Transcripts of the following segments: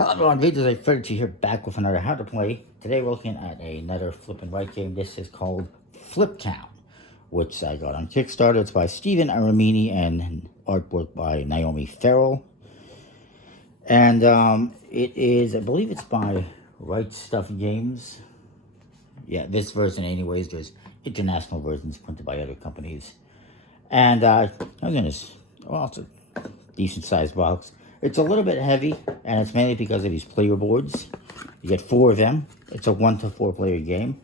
Hello everyone, Videos like Freddy here back with another How to Play. Today we're looking at another flip and write game. This is called Fliptown, which I got on Kickstarter. It's by Stephen Aramini and artwork by Naomi Farrell. And it is, I believe it's by Right Stuff Games. Yeah, this version anyways. There's international versions printed by other companies. And I was in this, well, it's a decent sized box. It's a little bit heavy, and it's mainly because of these player boards. You get 4 of them. It's a 1 to 4 player game.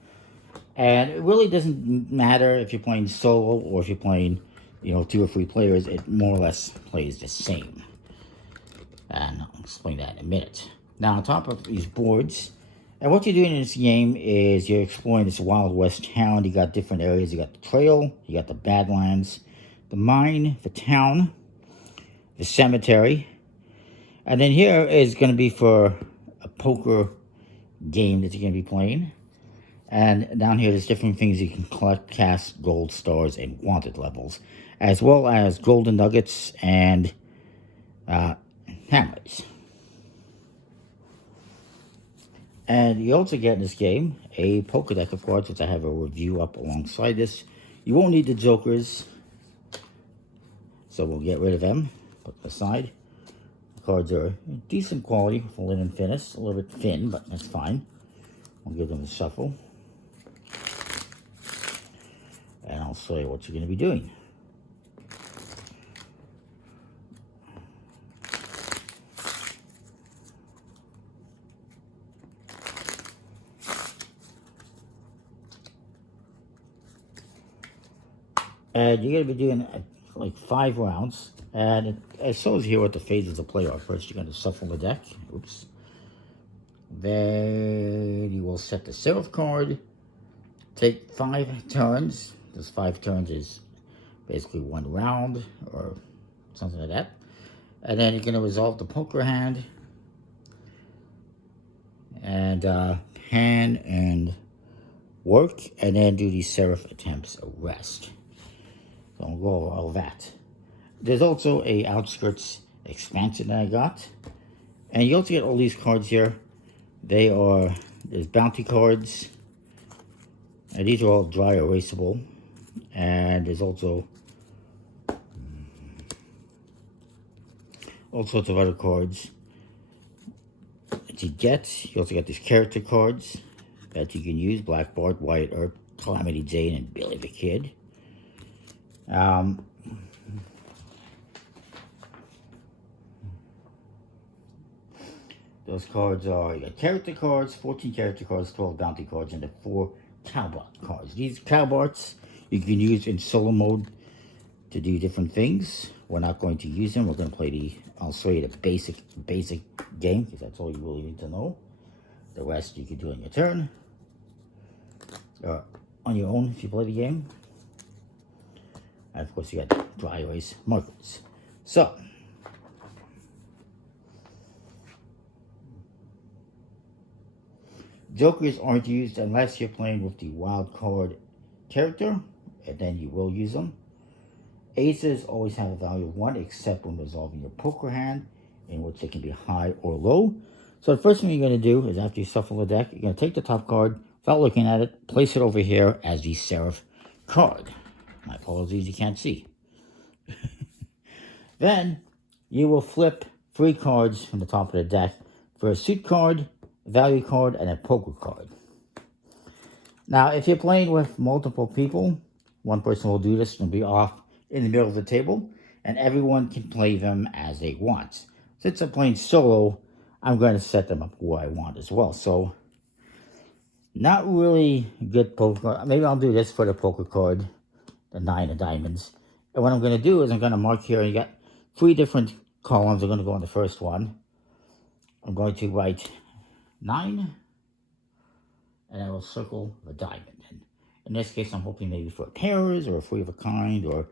And it really doesn't matter if you're playing solo or if you're playing, 2 or 3 players. It more or less plays the same. And I'll explain that in a minute. Now, on top of these boards, and what you're doing in this game is you're exploring this Wild West town. You got different areas. You got the trail, you got the Badlands, the mine, the town, the cemetery. And then here is going to be for a poker game that you're going to be playing. And down here, there's different things you can collect: cash, gold, stars, and wanted levels, as well as golden nuggets and hammers. And you also get in this game a poker deck of cards, which I have a review up alongside this. You won't need the jokers, so we'll get rid of them, put them aside. Cards are decent quality with a linen finish, a little bit thin, but that's fine. I'll give them a shuffle. And I'll show you what you're going to be doing. And you're going to be doing like 5 rounds. And it shows here what the phases of play are. First, you're going to shuffle the deck. Oops. Then you will set the serif card. Take 5 turns. Those 5 turns is basically 1 round or something like that. And then you're going to resolve the poker hand. And pan and work. And then do the serif attempts a rest. So I'll go over all that. There's also a Outskirts expansion that I got. And you also get all these cards here. There's bounty cards. And these are all dry erasable. And there's also all sorts of other cards that you get. You also get these character cards that you can use: Black Bart, Wyatt Earp, Calamity Jane, and Billy the Kid. Those cards are, you got character cards, 14 character cards, 12 bounty cards, and the 4 cowbot cards. These cowbots you can use in solo mode to do different things. We're not going to use them. We're going to play I'll show you the basic game, because that's all you really need to know. The rest you can do on your turn. On your own if you play the game. And of course you got dry erase markers. So, jokers aren't used unless you're playing with the wild card character, and then you will use them. Aces always have a value of 1, except when resolving your poker hand, in which they can be high or low. So the first thing you're going to do is, after you shuffle the deck, you're going to take the top card, without looking at it, place it over here as the serif card. My apologies, you can't see. Then you will flip 3 cards from the top of the deck for a suit card, a value card, and a poker card. Now, if you're playing with multiple people, one person will do this and be off in the middle of the table, and everyone can play them as they want. Since I'm playing solo, I'm going to set them up where I want as well. So, not really good poker. Maybe I'll do this for the poker card, the 9 of diamonds. And what I'm going to do is I'm going to mark here. You got 3 different columns. I'm going to go on the first one. I'm going to write 9, and I will circle the diamond. And in this case, I'm hoping maybe for pairs or a 3 of a kind or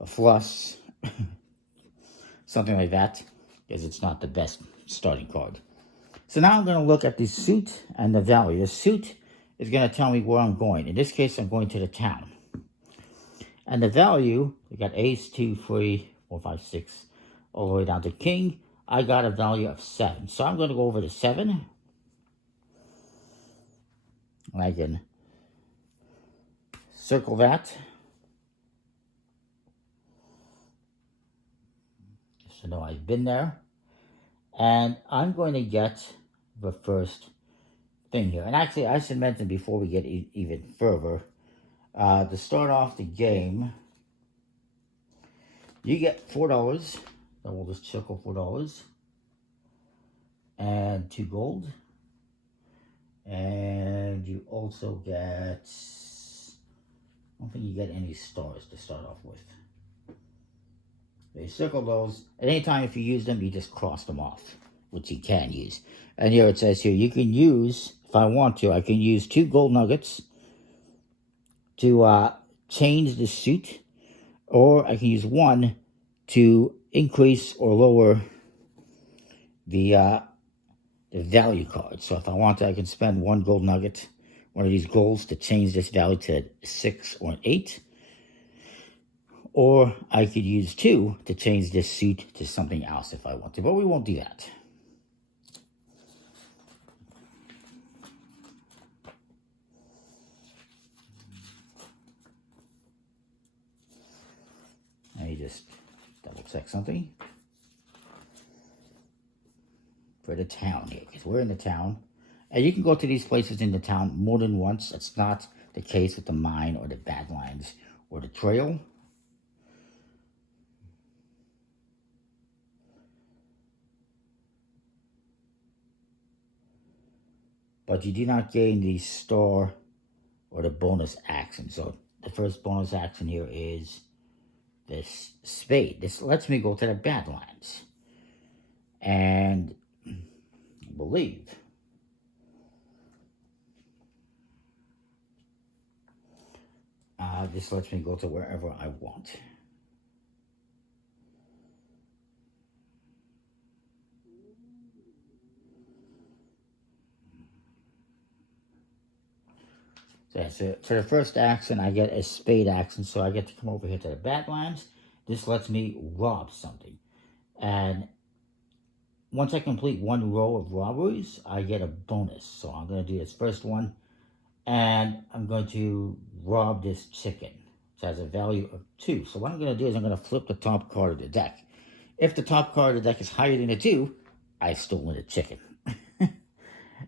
a flush, something like that, because it's not the best starting card. So now I'm going to look at the suit and the value. The suit is going to tell me where I'm going. In this case, I'm going to the town. And the value, we got ace, 2, 3, 4, 5, 6, all the way down to king. I got a value of 7. So I'm going to go over to 7. I can circle that. So now I've been there. And I'm going to get the first thing here. And actually, I should mention before we get even further, to start off the game, you get $4. So we'll just circle $4. And 2 gold. And you also get, I don't think you get any stars to start off with. So you circle those. At any time if you use them, you just cross them off, which you can use. And here it says here, you can use, if I want to, I can use 2 gold nuggets to change the suit, or I can use 1 to increase or lower the value card. So if I want to, I can spend 1 gold nugget, one of these golds, to change this value to 6 or 8. Or I could use 2 to change this suit to something else if I want to, but we won't do that. Let me just double check something. For the town here, because we're in the town. And you can go to these places in the town more than once. That's not the case with the mine or the Badlands or the trail. But you do not gain the star or the bonus action. So the first bonus action here is this spade. This lets me go to the Badlands. And I believe this lets me go to wherever I want. So for the first action, I get a spade action, so I get to come over here to the Badlands. This lets me rob something. And once I complete 1 row of robberies, I get a bonus. So I'm going to do this first one, and I'm going to rob this chicken, which has a value of 2. So what I'm going to do is I'm going to flip the top card of the deck. If the top card of the deck is higher than a 2, I've stolen a chicken.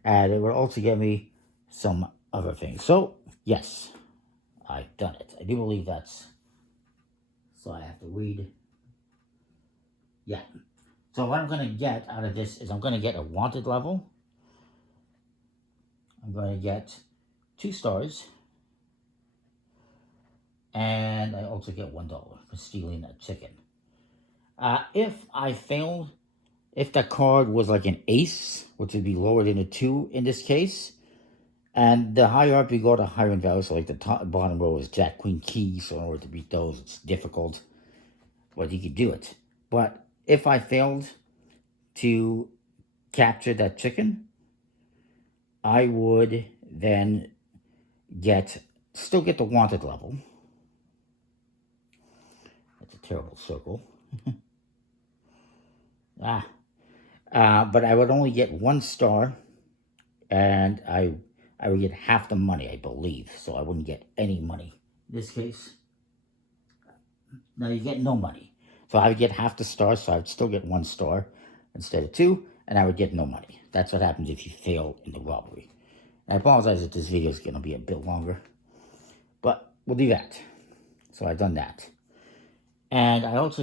And it will also give me some other things. So, yes, I've done it. I do believe that's... So I have to read. Yeah. So what I'm going to get out of this is I'm going to get a wanted level. I'm going to get 2 stars. And I also get $1 for stealing a chicken. If I failed, if that card was like an ace, which would be lower than a 2 in this case, and the higher up you go, the higher in value. So like the top, bottom row is Jack, Queen, Key. So in order to beat those, it's difficult. But you could do it. But if I failed to capture that chicken, I would then still get the wanted level. That's a terrible circle. But I would only get 1 star, and I would get half the money, I believe. So I wouldn't get any money. In this case, no, you get no money. So I would get half the stars, so I would still get 1 star instead of 2, and I would get no money. That's what happens if you fail in the robbery. And I apologize if this video is going to be a bit longer, but we'll do that. So I've done that. And I also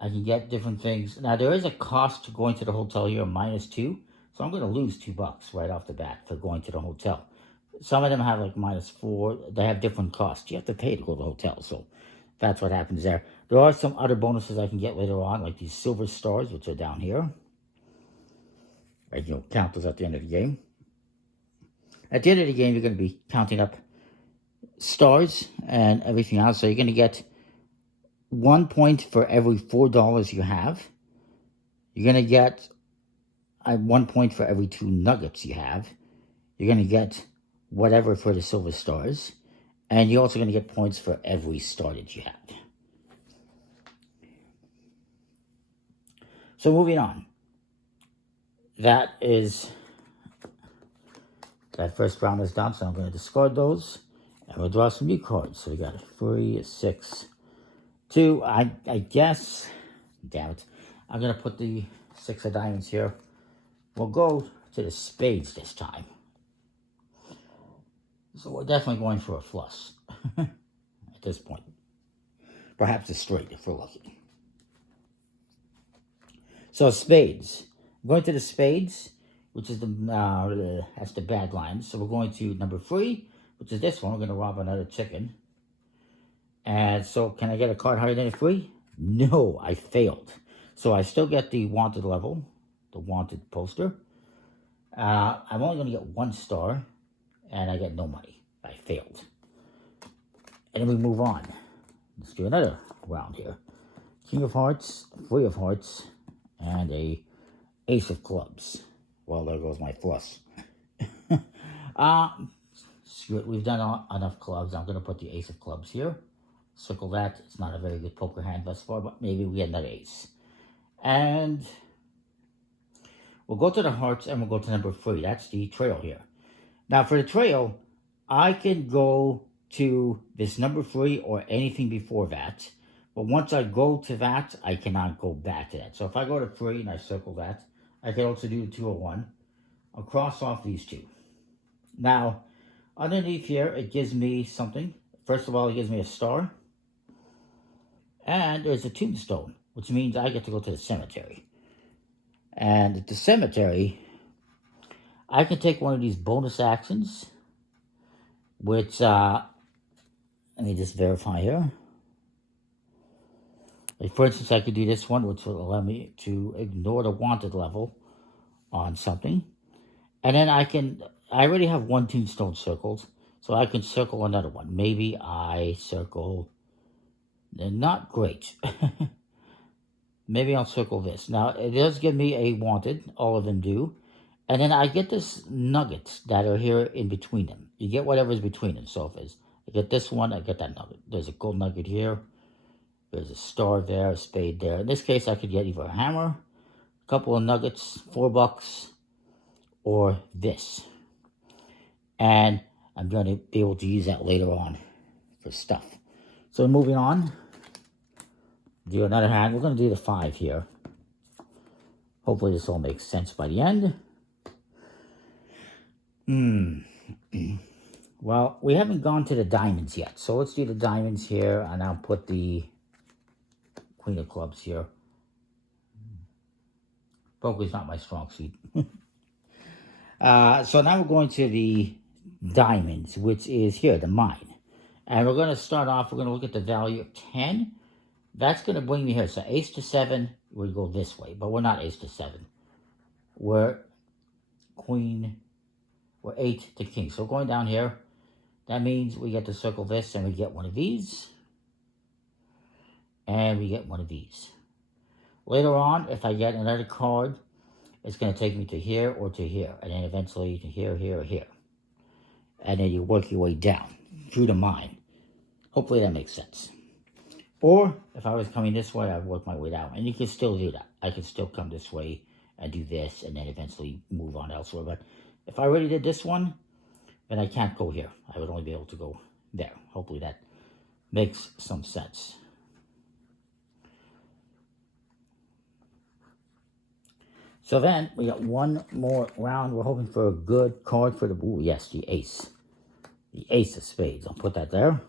I can get different things. Now, there is a cost to going to the hotel here, -2. So I'm going to lose $2 right off the bat for going to the hotel. Some of them have like -4. They have different costs. You have to pay to go to the hotel. So that's what happens there. There are some other bonuses I can get later on, like these silver stars, which are down here. Right, you'll count those at the end of the game. At the end of the game, you're going to be counting up stars and everything else. So you're going to get 1 point for every $4 you have. You're going to get 1 point for every 2 nuggets you have. You're going to get whatever for the silver stars. And you're also going to get points for every star that you have. So moving on. That first round is done, so I'm going to discard those. And we'll draw some new cards. So we got a 3, a 6, 2. I guess, damn it, I'm going to put the 6 of diamonds here. We'll go to the spades this time. So we're definitely going for a flush at this point. Perhaps a straight if we're lucky. So spades. I'm going to the spades, which is that's the bad line. So we're going to number 3, which is this one. We're going to rob another chicken. And so can I get a card higher than a 3? No, I failed. So I still get the wanted level, the wanted poster. I'm only going to get 1 star, and I get no money. I failed. And then we move on. Let's do another round here. King of Hearts, 3 of Hearts, and a Ace of Clubs. Well, there goes my flush. Screw it. We've done enough clubs. I'm going to put the Ace of Clubs here. Circle that. It's not a very good poker hand thus far, but maybe we get another ace. And we'll go to the hearts and we'll go to number 3. That's the trail here. Now for the trail, I can go to this number 3 or anything before that. But once I go to that, I cannot go back to that. So if I go to 3 and I circle that, I can also do 201. I'll cross off these 2. Now, underneath here, it gives me something. First of all, it gives me a star. And there's a tombstone, which means I get to go to the cemetery. And at the cemetery, I can take one of these bonus actions, which, let me just verify here. Like for instance, I could do this one, which will allow me to ignore the wanted level on something. And then I already have 1 tombstone circled, so I can circle another one. Maybe I circle, they're not great. Maybe I'll circle this. Now, it does give me a wanted, all of them do. And then I get this nuggets that are here in between them. You get whatever's between them. So if I get this one, I get that nugget. There's a gold nugget here. There's a star there, a spade there. In this case, I could get either a hammer, a couple of nuggets, $4, or this. And I'm going to be able to use that later on for stuff. So moving on, do another hand. We're going to do the 5 here. Hopefully this all makes sense by the end. Well, we haven't gone to the diamonds yet. So let's do the diamonds here, and I'll put the Queen of Clubs here. Poker's not my strong suit. So now we're going to the diamonds, which is here, the mine. And we're going to start off, we're going to look at the value of 10. That's going to bring me here. So ace to 7, we go this way. But we're not ace to 7. We're queen, we're 8 to king. So going down here, that means we get to circle this and we get one of these. And we get one of these. Later on, if I get another card, it's going to take me to here or to here. And then eventually to here, here, or here. And then you work your way down through the mine. Hopefully that makes sense. Or if I was coming this way, I'd work my way down. And you can still do that. I can still come this way and do this and then eventually move on elsewhere. But if I already did this one, then I can't go here. I would only be able to go there. Hopefully that makes some sense. So then we got one more round. We're hoping for a good card for the, ooh, yes, the ace. The ace of spades. I'll put that there.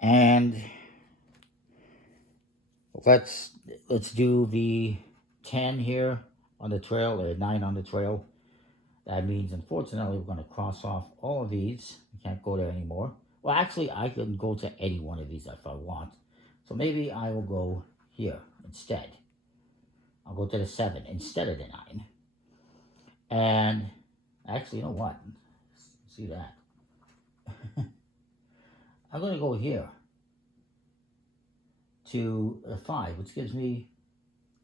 And let's do the 10 here on the trail, or 9 on the trail. That means, unfortunately, we're going to cross off all of these. We can't go there anymore. Well, actually, I can go to any one of these if I want. So maybe I will go here instead. I'll go to the 7 instead of the 9. And actually, you know what? See that? I'm going to go here to the 5, which gives me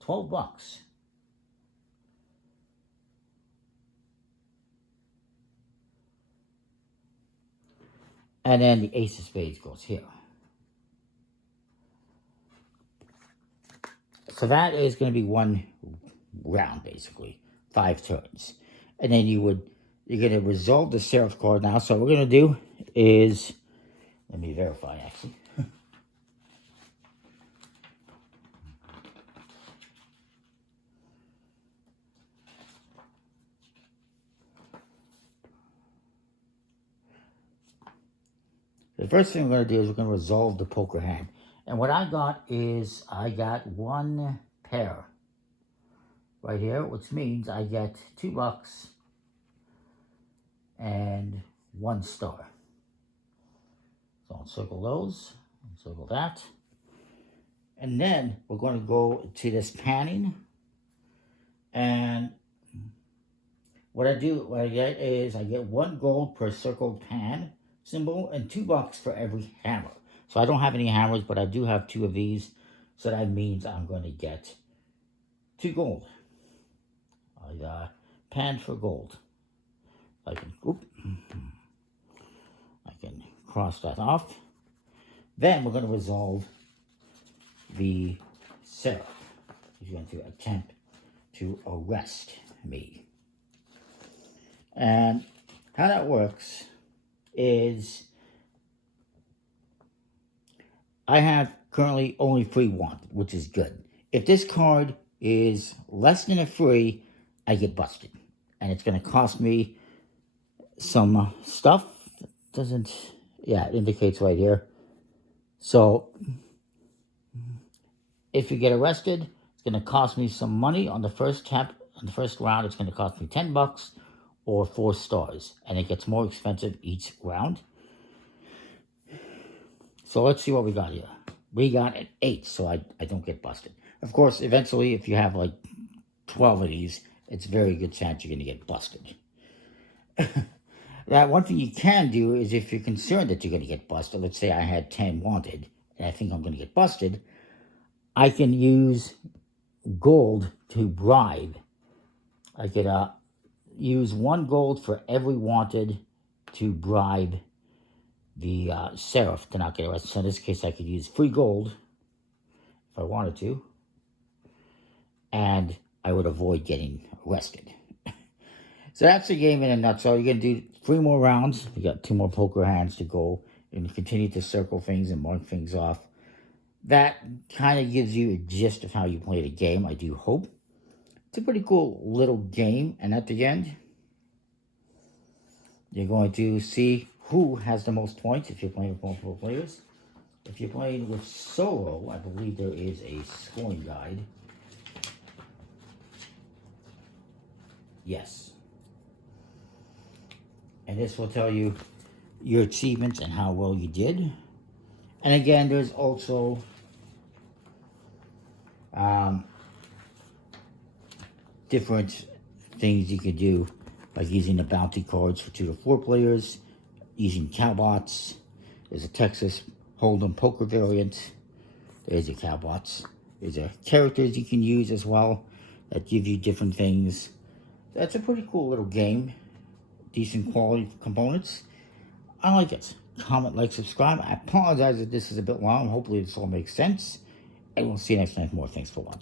$12. And then the ace of spades goes here. So that is going to be one round, basically. 5 turns. And then you're going to resolve the Seraph card now. So what we're going to do is, let me verify actually. The first thing we're going to do is we're going to resolve the poker hand. And what I got is I got 1 pair right here, which means I get $2 and 1 star. So I'll circle those, circle that. And then we're going to go to this panning. And what I get is I get 1 gold per circled pan symbol and $2 for every hammer. So I don't have any hammers, but I do have 2 of these. So that means I'm going to get 2 gold. I pan for gold. I can cross that off. Then we're going to resolve the Seraph. He's going to attempt to arrest me. And how that works is I have currently only 3 wanted, which is good. If this card is less than a 3, I get busted. And it's going to cost me some stuff. Doesn't, yeah, it indicates right here. So if you get arrested, it's going to cost me some money on the first tap. On the first round, it's going to cost me $10 or 4 stars. And it gets more expensive each round. So let's see what we got here. We got an 8, so I don't get busted. Of course, eventually, if you have like 12 of these, it's a very good chance you're going to get busted. Now, one thing you can do is if you're concerned that you're going to get busted, let's say I had 10 wanted, and I think I'm going to get busted, I can use gold to bribe. I could use 1 gold for every wanted to bribe the Seraph to not get arrested. So in this case, I could use free gold if I wanted to, and I would avoid getting arrested. So that's the game in a nutshell. You're going to do 3 more rounds. We got 2 more poker hands to go, and continue to circle things and mark things off. That kind of gives you a gist of how you play the game, I do hope. It's a pretty cool little game, and at the end, you're going to see who has the most points if you're playing with multiple players. If you're playing with solo, I believe there is a scoring guide. Yes. And this will tell you your achievements and how well you did. And again, there's also different things you could do, like using the bounty cards for 2 to 4 players, using cowbots. There's a Texas Hold'em poker variant. There's your cowbots. There's characters you can use as well that give you different things. That's a pretty cool little game. Decent quality components. I like it. Comment, like, subscribe. I apologize if this is a bit long. Hopefully this all makes sense. And we'll see you next time for more. Thanks for watching.